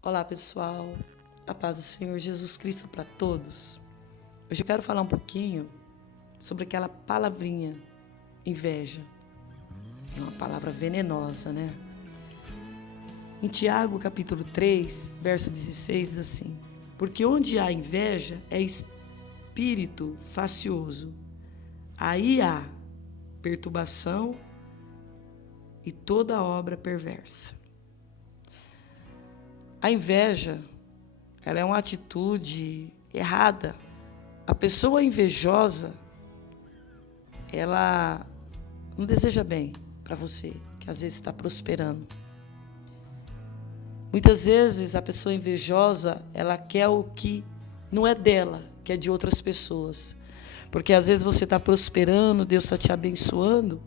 Olá, pessoal. A paz do Senhor Jesus Cristo para todos. Hoje eu quero falar um pouquinho sobre aquela palavrinha, inveja. É uma palavra venenosa, né? Em Tiago, capítulo 3, verso 16, diz assim: porque onde há inveja é espírito facioso. Aí há perturbação e toda obra perversa. A inveja, ela é uma atitude errada. A pessoa invejosa, ela não deseja bem para você, que às vezes está prosperando. Muitas vezes a pessoa invejosa, ela quer o que não é dela, que é de outras pessoas. Porque às vezes você está prosperando, Deus está te abençoando.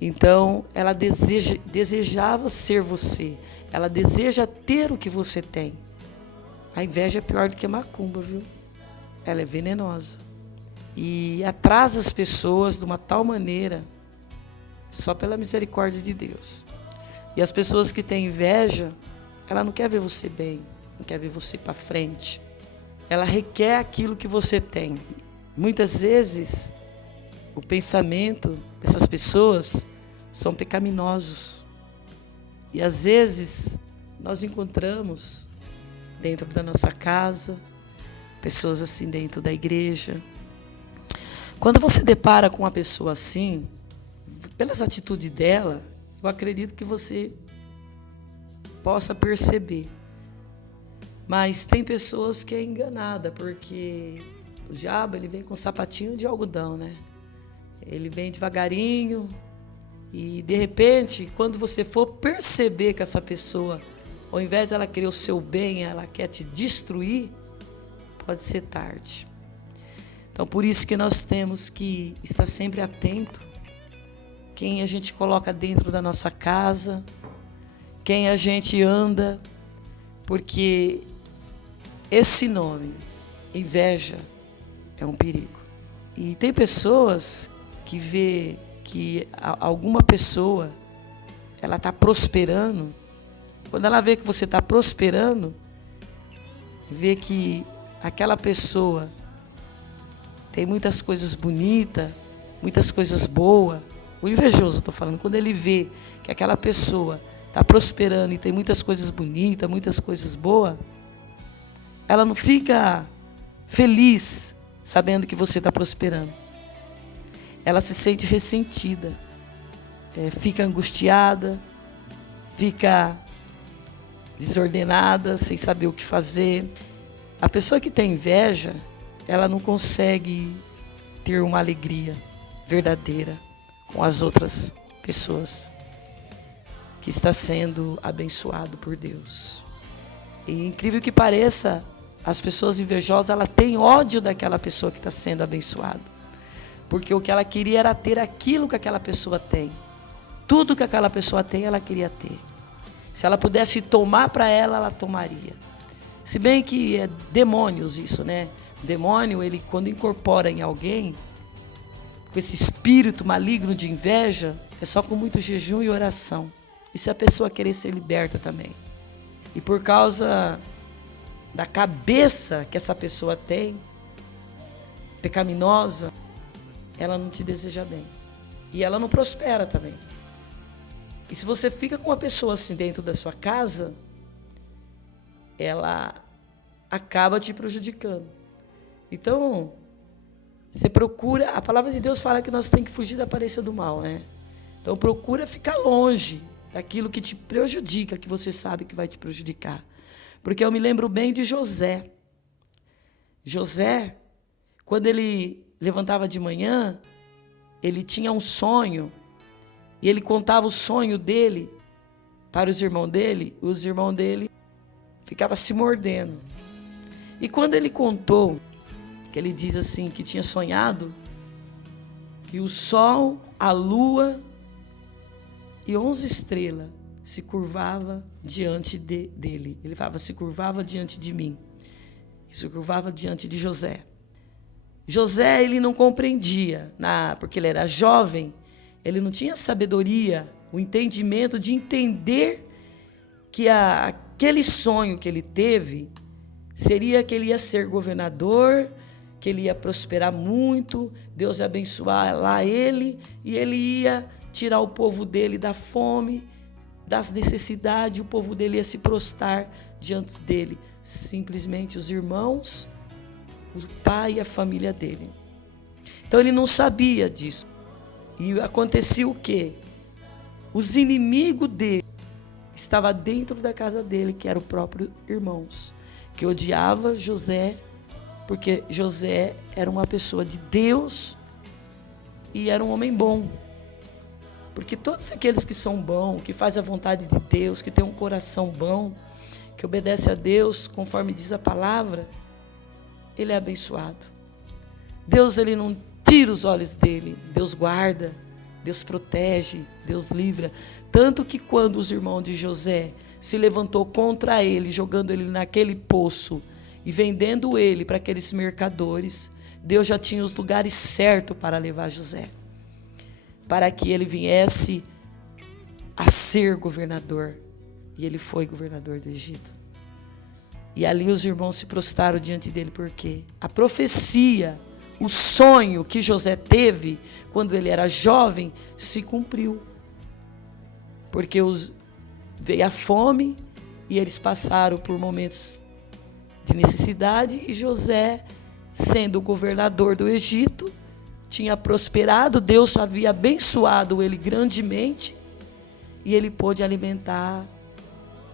Então, ela desejava ser você. Ela deseja ter o que você tem. A inveja é pior do que a macumba, viu? Ela é venenosa. E atrasa as pessoas de uma tal maneira, só pela misericórdia de Deus. E as pessoas que têm inveja, ela não quer ver você bem, não quer ver você para frente. Ela requer aquilo que você tem. Muitas vezes, o pensamento dessas pessoas são pecaminosos. E às vezes nós encontramos dentro da nossa casa, pessoas assim dentro da igreja. Quando você depara com uma pessoa assim, pelas atitudes dela, eu acredito que você possa perceber. Mas tem pessoas que é enganada, porque o diabo ele vem com sapatinho de algodão, né? Ele vem devagarinho e, de repente, quando você for perceber que essa pessoa, ao invés de ela querer o seu bem, ela quer te destruir, pode ser tarde. Então, por isso que nós temos que estar sempre atento quem a gente coloca dentro da nossa casa, quem a gente anda, porque esse nome, inveja, é um perigo. E tem pessoas que vê que alguma pessoa ela está prosperando. Quando ela vê que você está prosperando, vê que aquela pessoa tem muitas coisas bonitas, muitas coisas boas. O invejoso, estou falando, quando ele vê que aquela pessoa está prosperando e tem muitas coisas bonitas, muitas coisas boas, ela não fica feliz sabendo que você está prosperando. Ela se sente ressentida, fica angustiada, fica desordenada, sem saber o que fazer. A pessoa que tem inveja, ela não consegue ter uma alegria verdadeira com as outras pessoas que está sendo abençoado por Deus. E incrível que pareça, as pessoas invejosas, ela tem ódio daquela pessoa que está sendo abençoada. Porque o que ela queria era ter aquilo que aquela pessoa tem. Tudo que aquela pessoa tem, ela queria ter. Se ela pudesse tomar para ela, ela tomaria. Se bem que é demônios isso, né? O demônio, ele quando incorpora em alguém, com esse espírito maligno de inveja, é só com muito jejum e oração. E se a pessoa querer ser liberta também. E por causa da cabeça que essa pessoa tem, pecaminosa, ela não te deseja bem. E ela não prospera também. E se você fica com uma pessoa assim dentro da sua casa, ela acaba te prejudicando. Então, você procura, a palavra de Deus fala que nós temos que fugir da aparência do mal, né? Então procura ficar longe daquilo que te prejudica, que você sabe que vai te prejudicar. Porque eu me lembro bem de José. José, quando ele levantava de manhã, ele tinha um sonho, e ele contava o sonho dele para os irmãos dele ficavam se mordendo. E quando ele contou, que ele diz assim, que tinha sonhado que o sol, a lua e 11 estrelas se curvava diante dele. Ele falava, se curvava diante de mim. Se curvava diante de José. José, ele não compreendia, porque ele era jovem, ele não tinha sabedoria, o entendimento de entender que aquele sonho que ele teve seria que ele ia ser governador, que ele ia prosperar muito, Deus ia abençoar lá ele, e ele ia tirar o povo dele da fome, das necessidades, o povo dele ia se prostrar diante dele. Simplesmente os irmãos, o pai e a família dele. Então ele não sabia disso. E acontecia o quê? Os inimigos dele estavam dentro da casa dele, que eram os próprios irmãos, que odiava José, porque José era uma pessoa de Deus e era um homem bom. Porque todos aqueles que são bons, que fazem a vontade de Deus, que têm um coração bom, que obedece a Deus, conforme diz a palavra, ele é abençoado. Deus, ele não tira os olhos dele, Deus guarda, Deus protege, Deus livra. Tanto que quando os irmãos de José se levantou contra ele, jogando ele naquele poço e vendendo ele para aqueles mercadores, Deus já tinha os lugares certos para levar José, para que ele viesse a ser governador. E ele foi governador do Egito. E ali os irmãos se prostraram diante dele, porque a profecia, o sonho que José teve quando ele era jovem, se cumpriu. Porque veio a fome e eles passaram por momentos de necessidade, e José, sendo o governador do Egito, tinha prosperado, Deus havia abençoado ele grandemente, e ele pôde alimentar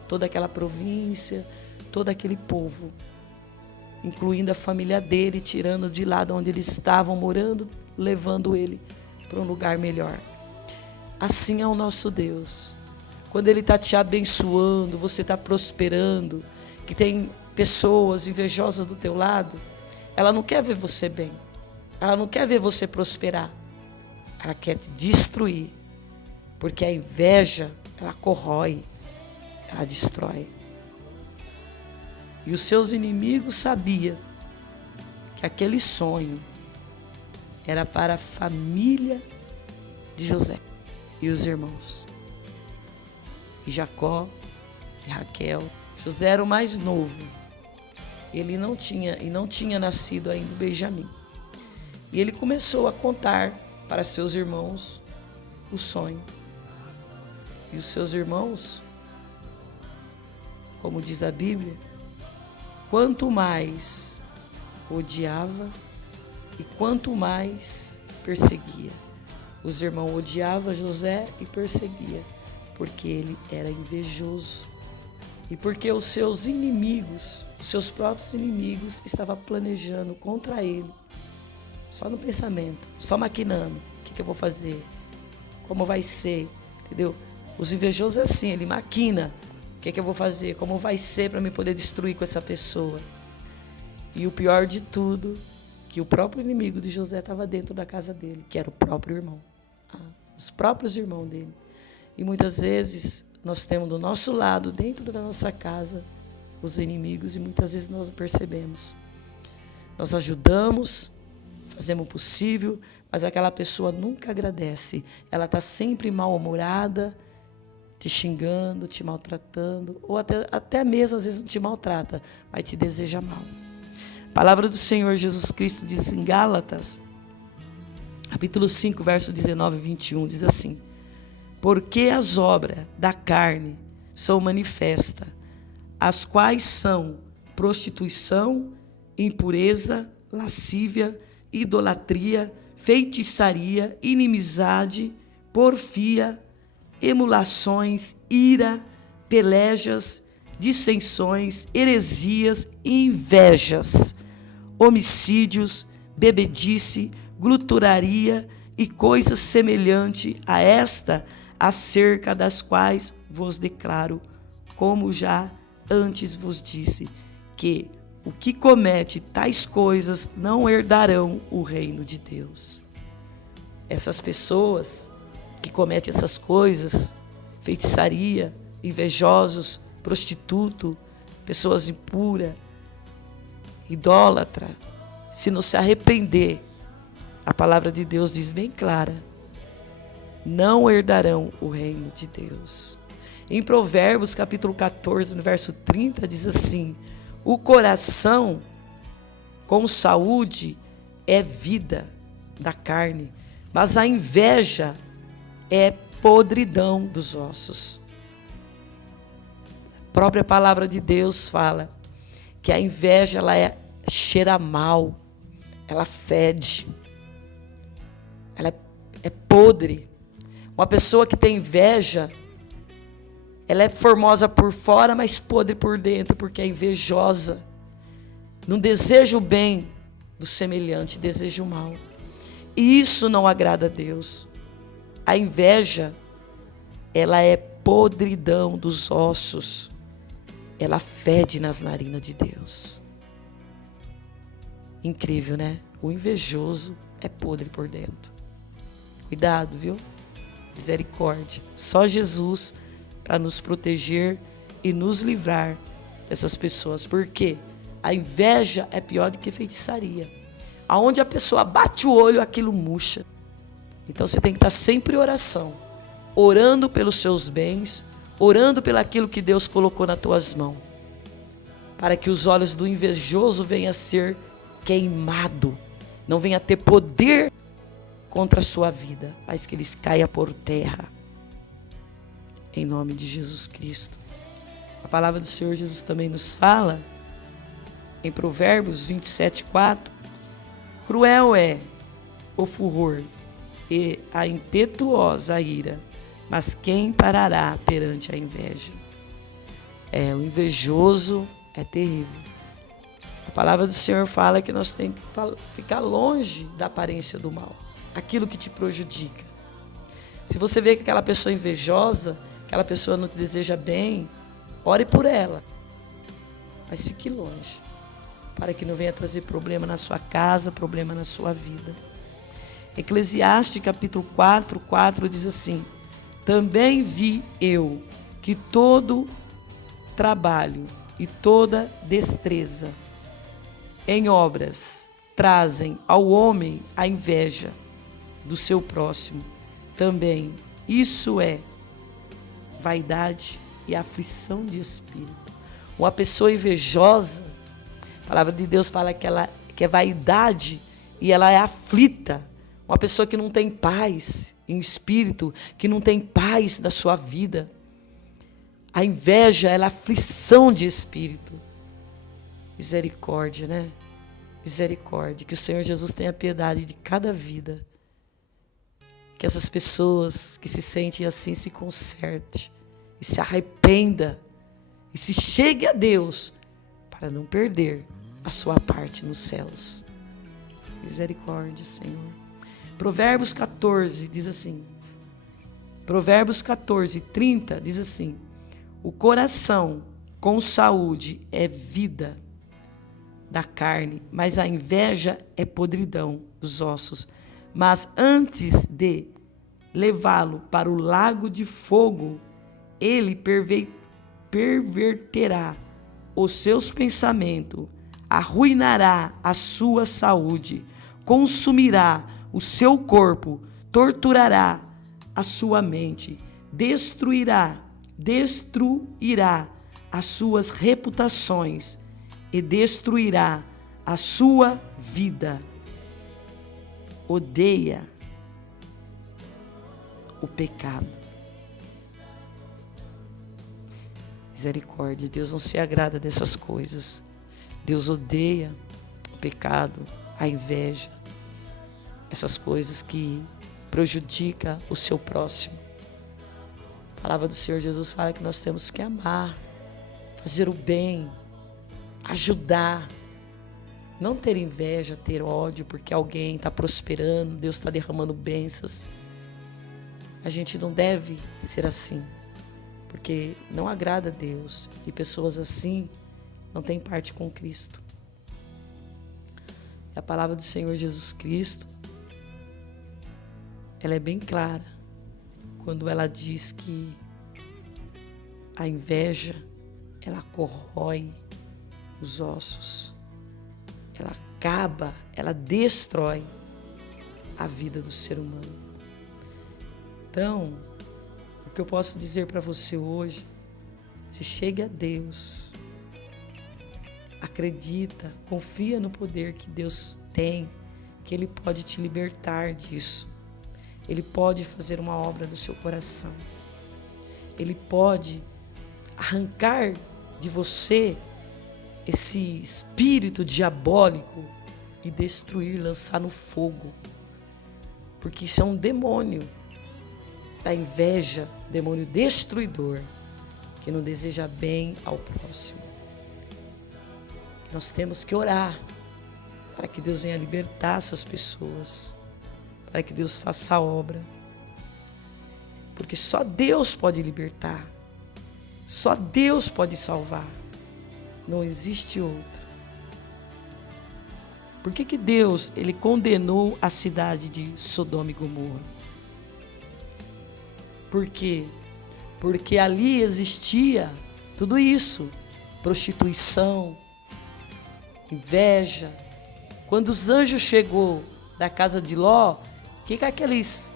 toda aquela província, todo aquele povo, incluindo a família dele, tirando de lá de onde eles estavam morando, levando ele para um lugar melhor. Assim é o nosso Deus. Quando ele está te abençoando, você está prosperando, que tem pessoas invejosas do teu lado, ela não quer ver você bem, ela não quer ver você prosperar, ela quer te destruir, porque a inveja, ela corrói, ela destrói. E os seus inimigos sabiam que aquele sonho era para a família de José e os irmãos. E Jacó e Raquel. José era o mais novo. Ele não tinha nascido ainda Benjamim. E ele começou a contar para seus irmãos o sonho. E os seus irmãos, como diz a Bíblia, quanto mais odiava e quanto mais perseguia. Os irmãos odiavam José e perseguia, porque ele era invejoso. E porque os seus inimigos, os seus próprios inimigos, estavam planejando contra ele. Só no pensamento, só maquinando. O que eu vou fazer? Como vai ser? Entendeu? Os invejosos é assim, ele maquina. O que eu vou fazer? Como vai ser para me poder destruir com essa pessoa? E o pior de tudo, que o próprio inimigo de José estava dentro da casa dele, que era o próprio irmão. Os próprios irmãos dele. E muitas vezes nós temos do nosso lado, dentro da nossa casa, os inimigos, e muitas vezes nós não percebemos. Nós ajudamos, fazemos o possível, mas aquela pessoa nunca agradece. Ela está sempre mal-humorada, te xingando, te maltratando, ou até mesmo às vezes não te maltrata, mas te deseja mal. A palavra do Senhor Jesus Cristo diz em Gálatas, capítulo 5, verso 19 e 21, diz assim: porque as obras da carne são manifestas, as quais são prostituição, impureza, lascívia, idolatria, feitiçaria, inimizade, porfia, emulações, ira, pelejas, dissensões, heresias e invejas, homicídios, bebedice, gluturaria e coisas semelhantes a esta, acerca das quais vos declaro, como já antes vos disse, que o que comete tais coisas não herdarão o reino de Deus. Essas pessoas que cometem essas coisas, feitiçaria, invejosos, prostituto, pessoas impuras, idólatra, se não se arrepender, a palavra de Deus diz bem clara, não herdarão o reino de Deus. Em Provérbios, capítulo 14, no verso 30, diz assim: o coração com saúde é vida da carne, mas a inveja é podridão dos ossos. A própria palavra de Deus fala que a inveja cheira mal, ela fede, ela é podre. Uma pessoa que tem inveja, ela é formosa por fora, mas podre por dentro, porque é invejosa. Não deseja o bem do semelhante, deseja o mal. E isso não agrada a Deus. A inveja, ela é podridão dos ossos. Ela fede nas narinas de Deus. Incrível, né? O invejoso é podre por dentro. Cuidado, viu? Misericórdia. Só Jesus para nos proteger e nos livrar dessas pessoas. Por quê? A inveja é pior do que feitiçaria. Aonde a pessoa bate o olho, aquilo murcha. Então você tem que estar sempre em oração, orando pelos seus bens, orando pelo aquilo que Deus colocou nas tuas mãos, para que os olhos do invejoso venham a ser queimado, não venha a ter poder contra a sua vida, mas que eles caia por terra. Em nome de Jesus Cristo. A palavra do Senhor Jesus também nos fala, em Provérbios 27:4, cruel é o furor e a impetuosa ira, mas quem parará perante a inveja? O invejoso é terrível. A palavra do Senhor fala que nós temos que ficar longe da aparência do mal, aquilo que te prejudica. Se você vê que aquela pessoa é invejosa, aquela pessoa não te deseja bem, ore por ela, mas fique longe, para que não venha trazer problema na sua casa, problema na sua vida. Eclesiastes capítulo 4:4 diz assim: também vi eu que todo trabalho e toda destreza em obras trazem ao homem a inveja do seu próximo. Também isso é vaidade e aflição de espírito. Uma pessoa invejosa, a palavra de Deus fala que é vaidade e ela é aflita. Uma pessoa que não tem paz em espírito, que não tem paz na sua vida. A inveja, ela é aflição de espírito. Misericórdia, né? Misericórdia. Que o Senhor Jesus tenha piedade de cada vida. Que essas pessoas que se sentem assim se consertem e se arrependa e se chegue a Deus para não perder a sua parte nos céus. Misericórdia, Senhor. Provérbios 14 diz assim. Provérbios 14:30 diz assim: o coração com saúde é vida da carne, mas a inveja é podridão dos ossos. Mas antes de levá-lo para o lago de fogo, ele perverterá os seus pensamentos, arruinará a sua saúde, consumirá o seu corpo, torturará a sua mente, destruirá as suas reputações e destruirá a sua vida. Odeia o pecado. Misericórdia, Deus não se agrada dessas coisas. Deus odeia o pecado, a inveja, essas coisas que prejudicam o seu próximo. A palavra do Senhor Jesus fala que nós temos que amar, fazer o bem, ajudar, não ter inveja, ter ódio porque alguém está prosperando, Deus está derramando bênçãos. A gente não deve ser assim, porque não agrada a Deus e pessoas assim não têm parte com Cristo. A palavra do Senhor Jesus Cristo, ela é bem clara quando ela diz que a inveja, ela corrói os ossos, ela acaba, ela destrói a vida do ser humano. Então, o que eu posso dizer para você hoje, se chegue a Deus, acredita, confia no poder que Deus tem, que Ele pode te libertar disso. Ele pode fazer uma obra no seu coração. Ele pode arrancar de você esse espírito diabólico e destruir, lançar no fogo. Porque isso é um demônio da inveja, demônio destruidor, que não deseja bem ao próximo. Nós temos que orar para que Deus venha libertar essas pessoas, para que Deus faça a obra. Porque só Deus pode libertar, só Deus pode salvar, não existe outro. Por que Deus ele condenou a cidade de Sodoma e Gomorra? Por quê? Porque ali existia tudo isso, prostituição, inveja. Quando os anjos chegou da casa de Ló, o que aqueles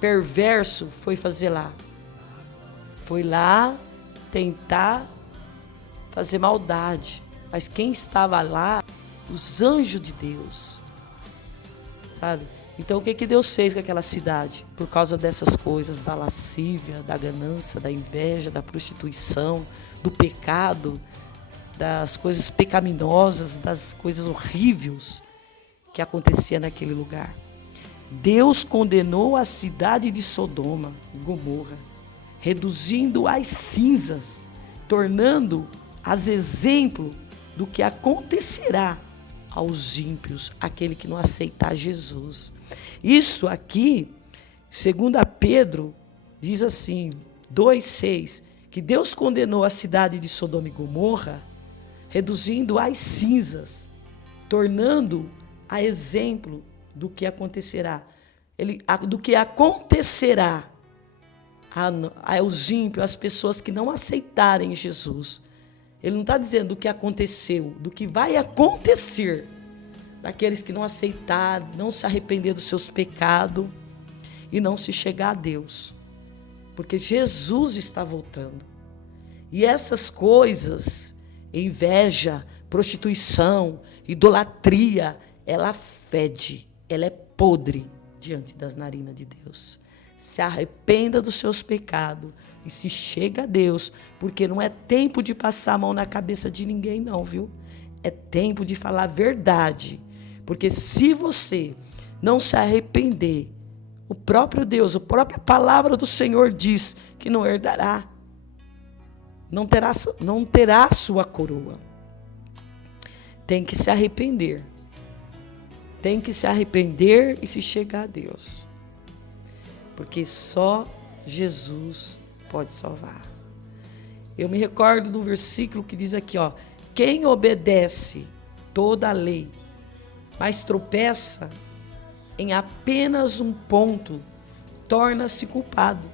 perversos foi fazer lá? Foi lá tentar fazer maldade. Mas quem estava lá? Os anjos de Deus. Sabe? Então o que Deus fez com aquela cidade? Por causa dessas coisas, da lascívia, da ganância, da inveja, da prostituição, do pecado, das coisas pecaminosas, das coisas horríveis que acontecia naquele lugar. Deus condenou a cidade de Sodoma e Gomorra, reduzindo às cinzas, tornando-as exemplo do que acontecerá aos ímpios, aquele que não aceitar Jesus. Isso aqui, 2 Pedro, diz assim, 2,6, que Deus condenou a cidade de Sodoma e Gomorra, reduzindo às cinzas, tornando a exemplo do que acontecerá. Do que acontecerá aos ímpios, às pessoas que não aceitarem Jesus. Ele não está dizendo do que aconteceu, do que vai acontecer daqueles que não aceitar, não se arrepender dos seus pecados e não se chegar a Deus. Porque Jesus está voltando. E essas coisas, inveja, prostituição, idolatria, ela fede, ela é podre diante das narinas de Deus. Se arrependa dos seus pecados e se chega a Deus, porque não é tempo de passar a mão na cabeça de ninguém não, viu? É tempo de falar a verdade, porque se você não se arrepender, o próprio Deus, a própria palavra do Senhor diz que não herdará, não terá a sua coroa. Tem que se arrepender. Tem que se arrepender e se chegar a Deus. Porque só Jesus pode salvar. Eu me recordo do versículo que diz aqui, ó, quem obedece toda a lei, mas tropeça em apenas um ponto, torna-se culpado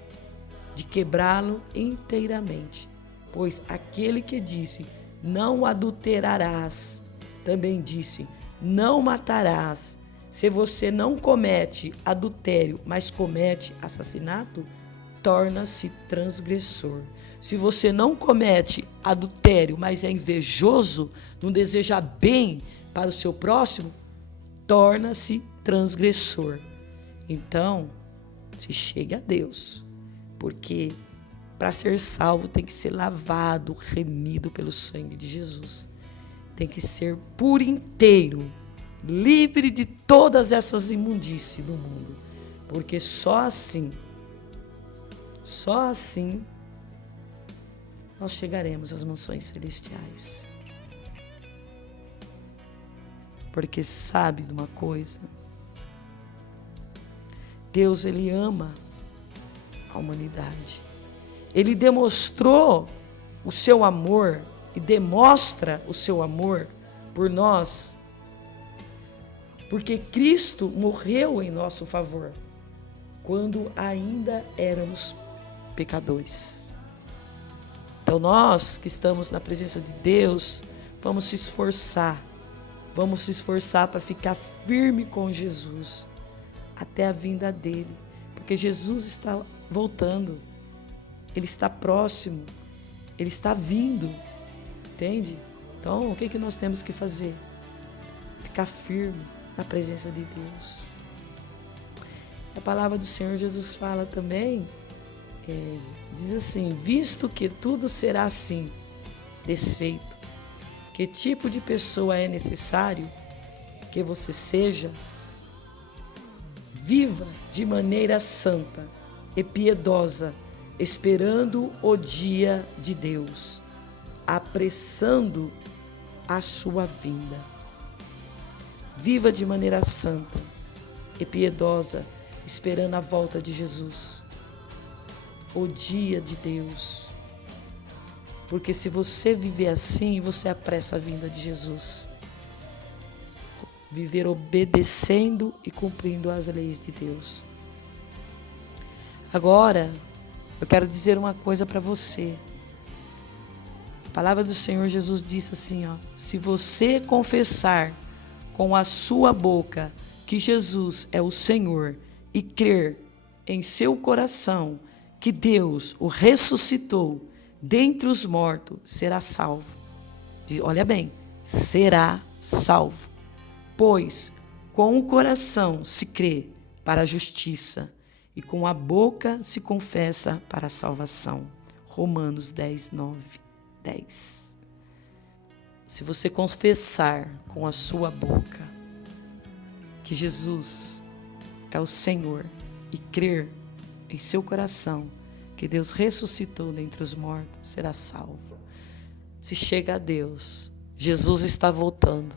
de quebrá-lo inteiramente. Pois aquele que disse, não adulterarás, também disse, não matarás. Se você não comete adultério, mas comete assassinato, torna-se transgressor. Se você não comete adultério, mas é invejoso, não deseja bem para o seu próximo, torna-se transgressor. Então, se chegue a Deus, porque para ser salvo tem que ser lavado, remido pelo sangue de Jesus. Tem que ser por inteiro, livre de todas essas imundícies do mundo. Porque só assim nós chegaremos às mansões celestiais. Porque sabe de uma coisa? Deus, Ele ama a humanidade. Ele demonstrou o seu amor e demonstra o seu amor por nós, porque Cristo morreu em nosso favor, quando ainda éramos pecadores. Então nós que estamos na presença de Deus, vamos se esforçar para ficar firme com Jesus, até a vinda dele, porque Jesus está voltando. Ele está próximo, Ele está vindo, entende? Então, o que nós temos que fazer? Ficar firme na presença de Deus. A palavra do Senhor Jesus fala também, diz assim: visto que tudo será assim, desfeito, que tipo de pessoa é necessário que você seja? Viva de maneira santa e piedosa, esperando o dia de Deus, apressando a sua vinda. Viva de maneira santa e piedosa, esperando a volta de Jesus, o dia de Deus. Porque se você viver assim, você apressa a vinda de Jesus. Viver obedecendo e cumprindo as leis de Deus. Agora, eu quero dizer uma coisa para você. A palavra do Senhor Jesus disse assim, se você confessar com a sua boca que Jesus é o Senhor e crer em seu coração que Deus o ressuscitou dentre os mortos, será salvo. Olha bem, será salvo. Pois com o coração se crê para a justiça e com a boca se confessa para a salvação. Romanos 10, 9, 10. Se você confessar com a sua boca que Jesus é o Senhor e crer em seu coração que Deus ressuscitou dentre os mortos, será salvo. Se chega a Deus, Jesus está voltando.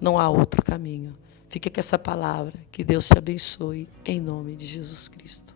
Não há outro caminho. Fica com essa palavra. Que Deus te abençoe em nome de Jesus Cristo.